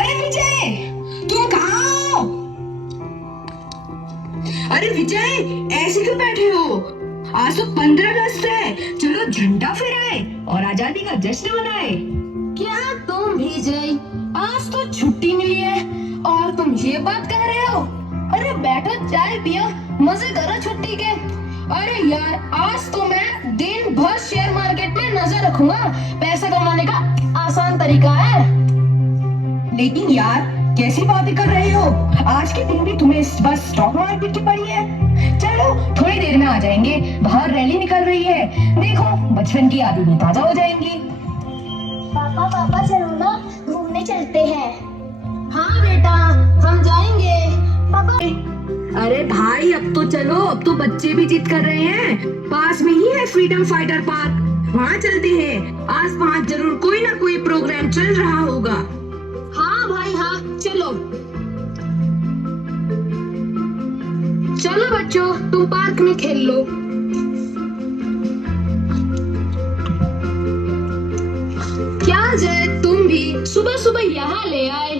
अरे विजय, तुम कहाँ हो? अरे विजय, ऐसे क्यों बैठे हो? आज तो 15 अगस्त है, चलो झंडा फहराए और आजादी का जश्न मनाए। क्या तुम भी जय? आज तो छुट्टी मिली है और तुम ये बात कह रहे हो? अरे बैठो, चाय पियो, मजे करो छुट्टी के। अरे यार, आज तो मैं दिन भर शेयर मार्केट में नजर रखूंगा। पैसा कमाने का आसान तरीका है। लेकिन यार, कैसी बातें कर रहे हो? आज के दिन भी तुम्हें बस स्टॉक मार्केट की पड़ी है। चलो थोड़ी देर में आ जाएंगे, बाहर रैली निकल रही है, देखो बचपन की यादें भी ताजा हो जाएंगी। पापा पापा चलो ना, घूमने चलते हैं। हाँ बेटा, हम जाएंगे। पापा अरे भाई, अब तो चलो, अब तो बच्चे भी जिद कर रहे हैं। पास में ही है फ्रीडम फाइटर पार्क, वहाँ चलते हैं। आज वहाँ जरूर कोई ना कोई प्रोग्राम चल रहा होगा। हाँ भाई हाँ, चलो चलो बच्चों, तुम पार्क में खेल लो। क्या जय, तुम भी सुबह सुबह यहाँ ले आए?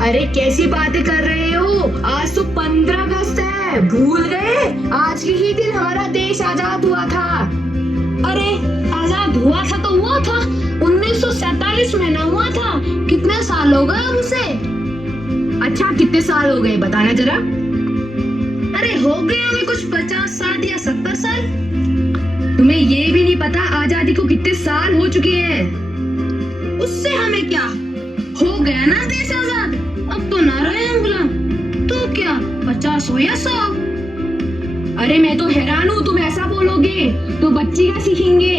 अरे कैसी बातें कर रहे हो? आज तो 15 अगस्त है, भूल गए? आज के ही दिन हमारा देश आजाद हुआ था। अरे आजाद हुआ था तो हुआ था, 1947 में ना हुआ था। कितने साल हो गए उसे? अच्छा, कितने साल हो गए बताना जरा। अरे हो गए हमें कुछ 50, 60 या 70 साल। तुम्हें ये भी नहीं पता आजादी को कितने साल हो चुके हैं? उससे हमें क्या, हो गया ना देश आजाद, अब तो ना रहे हम गुलाम। तो क्या 50 हो या 100? अरे मैं तो हैरान हूँ, तुम ऐसा बोलोगे तो बच्चे क्या सीखेंगे?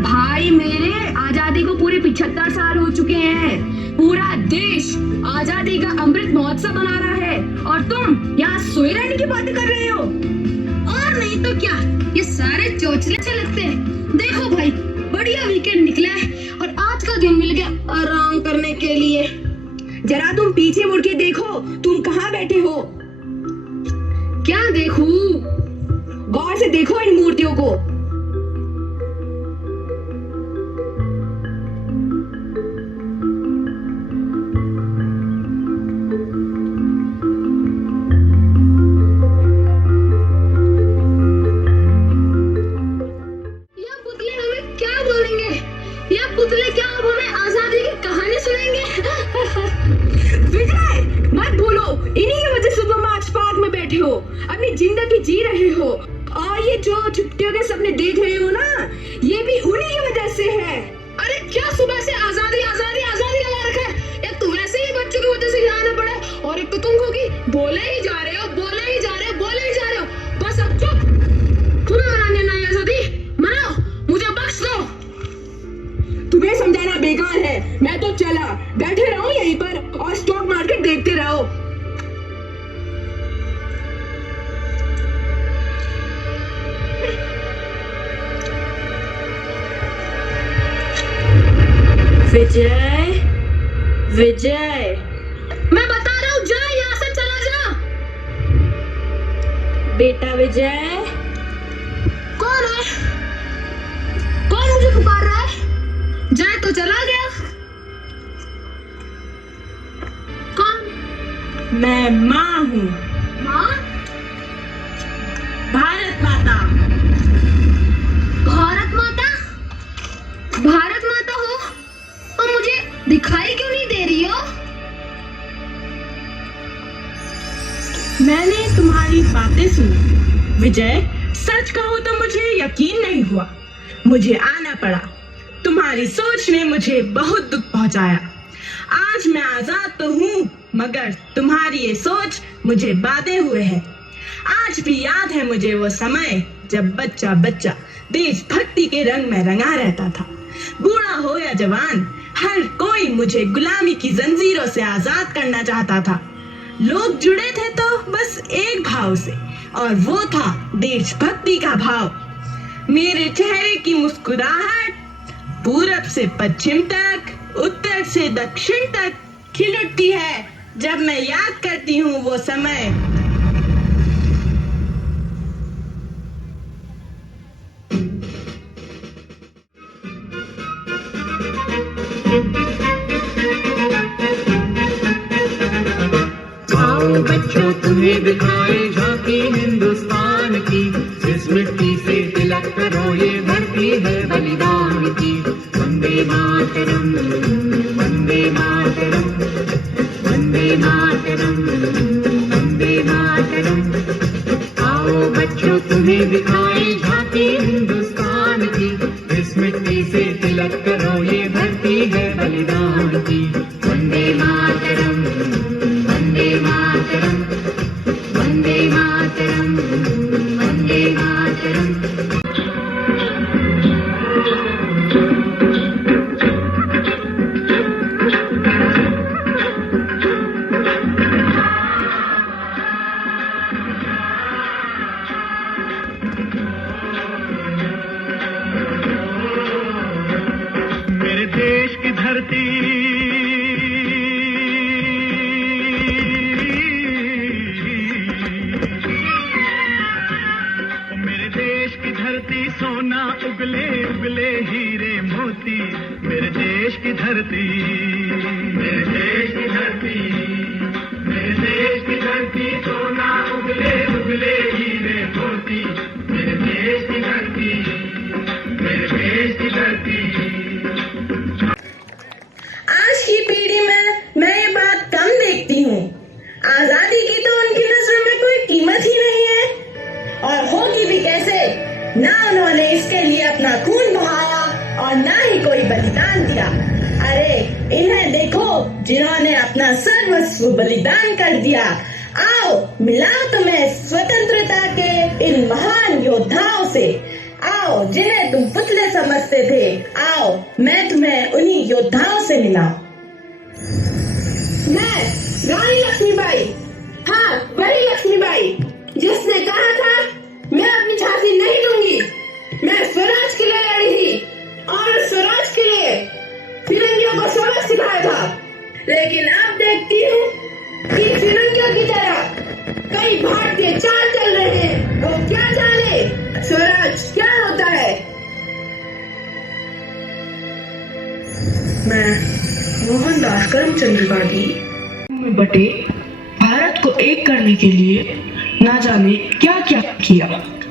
भाई मेरे, आजादी को पूरे 75 साल हो चुके हैं। पूरा देश आजादी का अमृत महोत्सव मना रहा है और तुम यहाँ सोए रहने की बातें कर रहे हो। और नहीं तो क्या, ये सारे चोचले से लगते हैं। देखो भाई, बढ़िया वीकेंड निकला है और आज का दिन मिल गया आराम करने के लिए। जरा तुम पीछे मुड़ के देखो, तुम कहाँ बैठे हो? क्या देखूं? गौर से देखो इन मूर्तियों को। ये पुतले हमें क्या बोलेंगे? ये पुतले क्या अब हमें आजादी की कहानी सुनाएंगे? विजय, मत भूलो, इन्हीं की वजह से तुम आज पार्क में बैठे हो, अपनी जिंदगी जी रहे हो। और ये जो छुट्टियों के सपने देख रहे हो ना, ये भी उन्हीं की वजह से है। अरे क्या सुबह से आजादी आजादी आजादी लगा रखा है? एक तो वैसे ही बच्चों की वजह से यहाँ आना पड़ा है, और एक तो तुम होगी बोले ही जा रहे हो, बोले ही जा रहे हो, बोले ही जा रहे हो। बस अब चुप। तुम्हें मनानी नहीं आजादी, मनाओ, मुझे बख्श दो। तुम्हें समझाना बेकार है, मैं तो चला। बैठे रहो यहीं पर और स्टॉक मार्केट देखते रहो। विजय, विजय, मैं बता रहा हूँ, जा यहाँ से, चला जा। बेटा विजय। कौन है? कौन मुझे पुकार रहा है? जाए तो चला गया। कौन? मैं माँ हूँ, माँ? भारत माता। भारत माता? भारत माता हो तो मुझे दिखाई क्यों नहीं दे रही हो? मैंने तुम्हारी बातें सुनी विजय। सच कहूँ तो मुझे यकीन नहीं हुआ, मुझे आना पड़ा। तुम्हारी सोच ने मुझे बहुत दुख पहुंचाया। आज मैं आजाद तो हूँ, मगर तुम्हारी ये सोच मुझे बांधे हुए है। आज भी याद है मुझे वो समय जब बच्चा बच्चा देशभक्ति के रंग में रंगा रहता था। बूढ़ा हो या जवान, हर कोई मुझे गुलामी की जंजीरों से आजाद करना चाहता था। लोग जुड़े थे तो बस एक भाव से, और वो था देशभक्ति का भाव। मेरे चेहरे की मुस्कुराहट पूरब से पश्चिम तक, उत्तर से दक्षिण तक खिल उठती है जब मैं याद करती हूँ वो समय। तुम्हें दिखाए झांकी हिंदुस्तान की, इस मिट्टी से तिलक करो ये धरती है बलिदान की। वंदे मातरम, वंदे मातरम, वंदे मातरम, वंदे मातरम। आओ बच्चों तुम्हें दिखाए झांकी हिंदुस्तान की, इस मिट्टी से तिलक करो ये धरती है बलिदान की। वंदे मातरम, वंदे मातरम, वंदे मातरम, वंदे मातरम। मेरे देश की धरती, मेरे देश की धरती सोना उगले उगले हीरे मोती। मेरे देश की धरती, मेरे देश की धरती, मेरे देश की धरती सोना उगले उगले हीरे मोती। मेरे देश की धरती, मेरे देश की धरती। आज की पीढ़ी में मैं ये बात कम देखती हूँ। आजादी की तो उनकी नजर में कोई कीमत ही नहीं है, और होगी भी कैसे। ना उन्होंने इसके लिए अपना खून बहाया और ना ही कोई बलिदान दिया। अरे इन्हें देखो जिन्होंने अपना सर्वस्व बलिदान कर दिया। आओ मिलाओ तुम्हें स्वतंत्रता के इन महान योद्धाओं से। आओ जिन्हें तुम पुतले समझते थे, आओ मैं तुम्हें उन्हीं योद्धाओं से मिलाऊं। मैं रानी लक्ष्मीबाई, हाँ वही लक्ष्मीबाई जिसने कहा था मैं अपनी झांसी नहीं दूंगी। मैं स्वराज के लिए लड़ी थी और स्वराज के लिए फिरंगियों को सबक सिखाया था। लेकिन अब देखती हूँ कि फिरंगियों की तरह कई भारतीय चाल चल रहे हैं। वो क्या जाने स्वराज क्या होता है। मैं मोहनदास करमचंद गांधी में बटे भारत को एक करने के लिए ना जाने क्या क्या किया,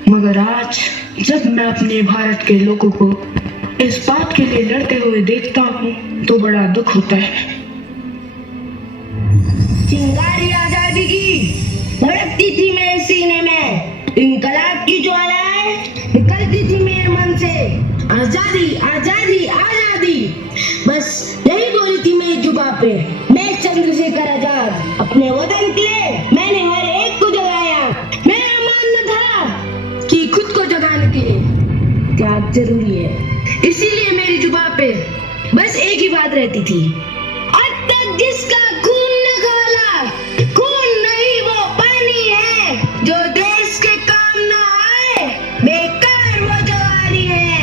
मगर आज जब मैं अपने भारत के लोगों को इस बात के लिए लड़ते हुए देखता हूँ तो बड़ा दुख होता है। चिंगारी आजादी की भड़कती थी मेरे सीने में, इंकलाब की ज्वालाएं निकलती थी मेरे मन से। आजादी आजादी आजादी बस यही बोली थी मेरी जुबान पे। मैं चंद्रशेखर आजाद अपने वतन के लिए मैंने हर एक को जगाया। मेरा मानना था कि खुद को जगाने के लिए त्याग जरूरी है, इसीलिए मेरी जुबान पे बस एक ही बात रहती थी, अब तक जिसका खून न खौला, खून नहीं वो पानी है, जो देश के काम न आए बेकार वो जवानी है।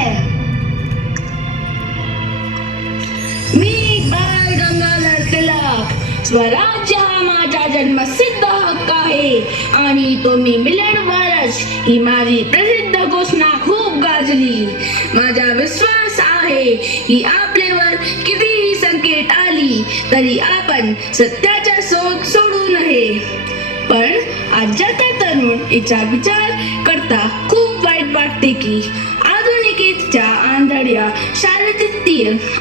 मी बाल गंगाधर तिलक, स्वराज्य हा माझा जन्म सिद्ध हक्क आहे आणि तुम्ही मिलन वर्ष ही माझी प्रसिद्ध घोषणा खूप गाजली। माझा विश्वास आहे की आपल्यावर कितीही संकट आली तरी आपण सत्याचा शोध सोडू नये। पण आजच्या तरुण याचा विचार करता खूप वाईट वाटते की आधुनिकतेच्या आंधळ्या शारीरिक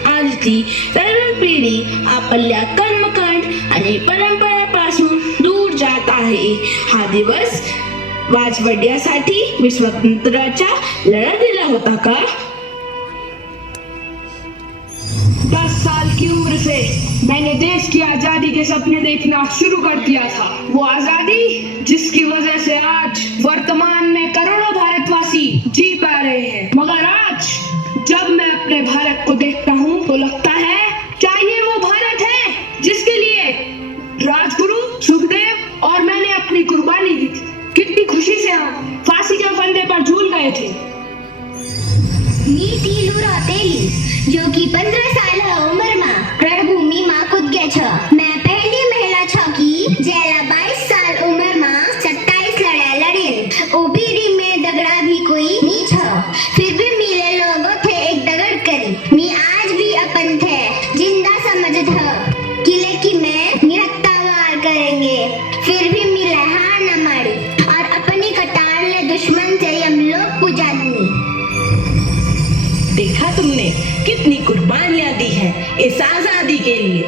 आजची तरुण पिढी आपल्या कर्मकांड आणि परंपरापासून दूर जात आहे। हा दिवस वाचवण्यासाठी मी स्वातंत्र्याचा लढा दिला होता का? 10 साल की उम्र से मैंने देश की आजादी के सपने देखना शुरू कर दिया था। वो आजादी जिसकी वजह से आज वर्तमान में करोड़ों भारतवासी जी पा रहे हैं। मगर आज जब मैं अपने भारत को देखता हूँ तो लगता है क्या ये वो भारत है जिसके लिए राजगुरु सुखदेव और मैंने अपनी कुर्बानी दी थी। कितनी खुशी से हम फांसी के फंदे पर झूल गए थे। मी टीलू रौतेली जो कि 15 साल उम्रमा रणभूमि में कूद गया छ। मैं पहली महिला छ की जेला 22 साल उम्र में 27 लड़ाई लड़ी। ओबीडी में दगड़ा भी कोई नहीं छ, फिर भी मेरे लोगों थे एक दगड़ करी। मैं आज भी अपन थे जिंदा समझ था किले की मैं निरत्ता वार करेंगे, फिर भी मिले हार इस आजादी के लिए।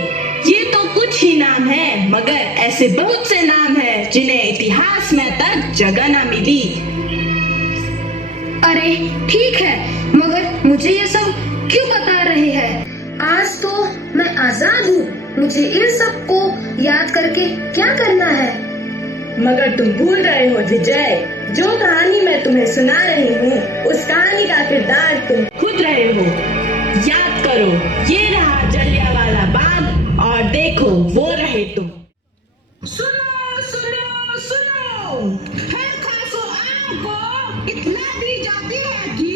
ये तो कुछ ही नाम है, मगर ऐसे बहुत से नाम हैं जिन्हें इतिहास में तक जगह न मिली। अरे ठीक है, मगर मुझे ये सब क्यों बता रहे हैं? आज तो मैं आजाद हूँ, मुझे इन सब को याद करके क्या करना है? मगर तुम भूल रहे हो विजय, जो कहानी मैं तुम्हें सुना रही हूँ उस कहानी का किरदार तुम खुद रहे हो। याद करो, ये रहा जलियांवाला बाग और देखो वो रहे तुम। सुनो सुनो सुनो, है खासो आपको इतना दी जाती है कि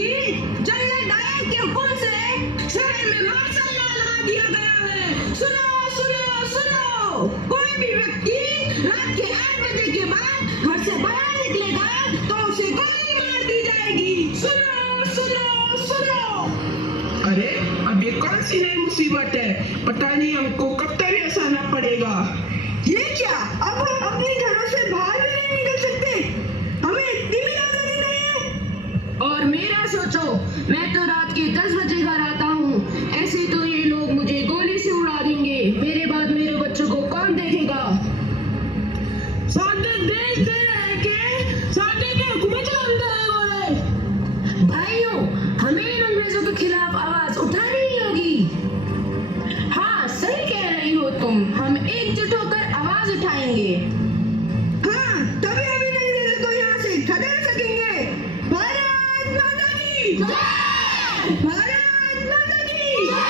जनरल डायर के हुक्म से शहर में मार्शल लॉ लगा दिया गया है। सुनो सुनो सुनो, कोई भी व्यक्ति रात के 8 बजे के बाद घर से बाहर निकलेगा तो उसे गोली मार दी जाएगी। सुनो सुनो सुनो। अरे अब ये कौन सी नई मुसीबत है? पता नहीं हमको कब तक ऐसा ना पड़ेगा। ये क्या, अब हम अपने घरों से बाहर भी नहीं निकल सकते? हमें इतनी भी आजादी नहीं है? और मेरा सोचो, मैं तो रात के 10 बजे घर आता हूँ, ऐसे तो ये लोग मुझे गोली से उड़ा देंगे। मेरे बाद मेरे बच्चों को कौन देखेगा? सादे देश दे रहे के सादे के हुकूमत चलाते हैं बोले। भाइयों, हमें इन अंग्रेजों के खिलाफ आवाज उठानी ही होगी। हाँ, सही कह रही हो तुम, हम एकजुट होकर आवाज उठाएंगे। हाँ, तभी हम इन अंग्रेजों को यहाँ से खदेड़ सकेंगे। भारत माता की जय! भारत माता की जय!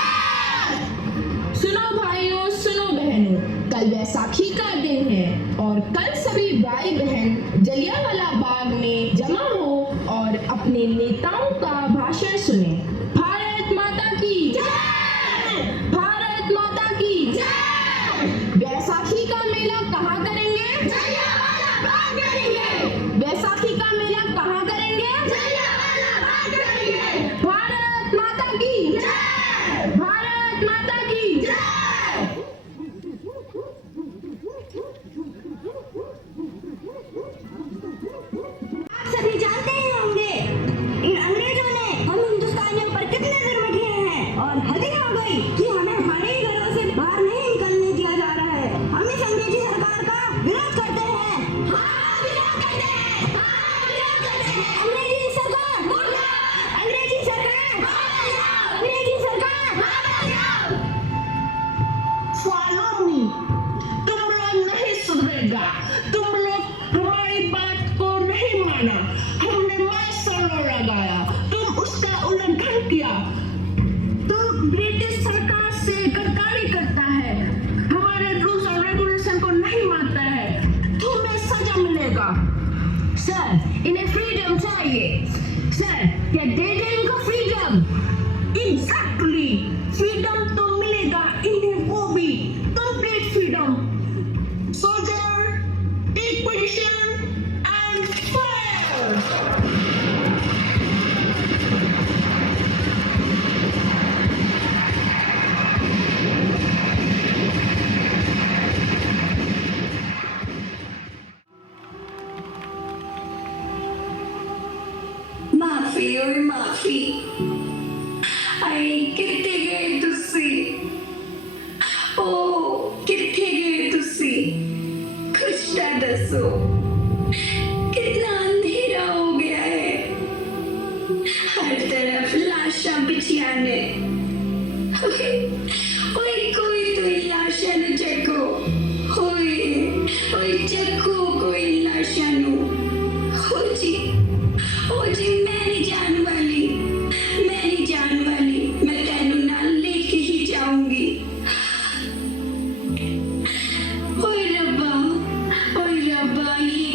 सुनो भाइयों, सुनो बहनों, कल वैसाखी का दिन है और कल सभी भाई बहन जलियांवाला बाग में जमा हो और अपने नेताओं का भाषण सुने। भारत माता की जय! भारत माता की जय! वैसाखी का मेला कहाँ करेंगे? जलियांवाला बाग करेंगे। वैसाखी का मेला कहाँ करेंगे? जलियांवाला बाग करेंगे। भारत माता की जय! भारत माता की जय! आप सभी जानते ही होंगे इन अंग्रेजों ने हम हिंदुस्तानियों पर कितने जुल्म किए हैं और हद ही हो गई कि हमें हमारे ही घरों से बाहर नहीं निकलने दिया जा रहा है। हम इस अंग्रेजी सरकार का विरोध करते हैं। हाँ, विरोध करते हैं। हाँ, विरोध करते हैं। अंग्रेजी सरकार मुर्दाबाद! अंग्रेजी सरकार मुर्दाबाद! अंग्रेजी सरकार मुर्दाबाद! फॉलो मी, तुम लोग नहीं सुधरेगा। तुम लोग हमारी बात को नहीं माना। हमने मार्शल लॉ लगाया, तुम उसका उल्लंघन किया। तुम ब्रिटिश सरकार से गद्दारी करता है, हमारे रूल्स और रेगुलेशन को नहीं मानता है, तुम्हें सजा मिलेगा। सर, इन्हें फ्रीडम चाहिए। सर, क्या दे दें इनको फ्रीडम? एग्जैक्टली, फ्रीडम तो मिलेगा इन्हें, वो भी complete freedom. Soldier, take position and fire. माफी और माफी, आई कितने गए तुसी, ओ कितने गए तुसी, कुछ ना दसो, कितना अंधेरा हो गया है, हर तरफ लाशें बिछिया ने, ओए कोई तो लाशें न चको, ओए चको कोई लाशें नु, ओ जी मैं नहीं जाने वाली, मैं तेनू नाल लेके ही जाऊंगी। ओए रब्बा ये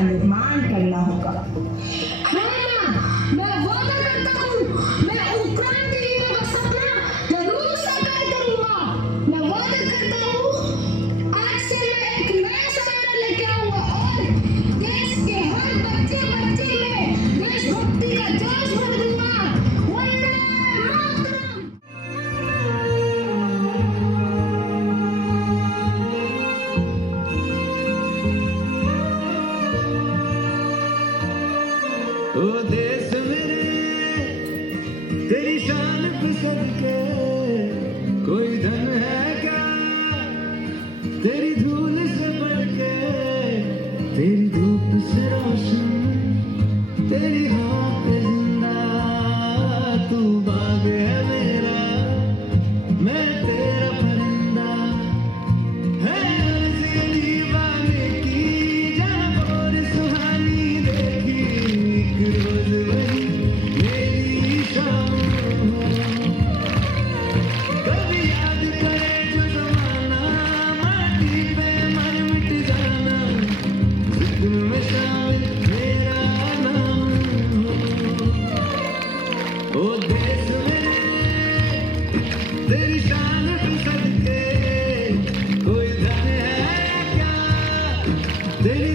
का निर्माण करना होगा। हाँ, मैं वादा करता हूँ, मैं उत्क्रांति लीला का सपना जरूर साकार करूंगा। मैं वादा करता हूँ, आज से मैं एक नया सपना लेके आऊंगा और देश के हर बच्चे बच्चे में देशभक्ति का जोश भर दूंगा। वंदे मातरम। ओ देश मेरे तेरी शान पे सदके कोई धन है क्या तेरी धूल से बढ़ के तेरी धूप से रोशन तेरी हवा पे जिंदा तू बाग है मेरा मैं तेरा परिंदा है अर्ज़ दीवाने की जब और सुहानी देखी एक रोज वही मेरी शाम हो कभी याद करे जो जमाना माटी पे मर मिट जाना जिस्म में शामिल मेरा नाम हो ओ देश मेरे तेरी शान पे सदके कोई धन है क्या तेरी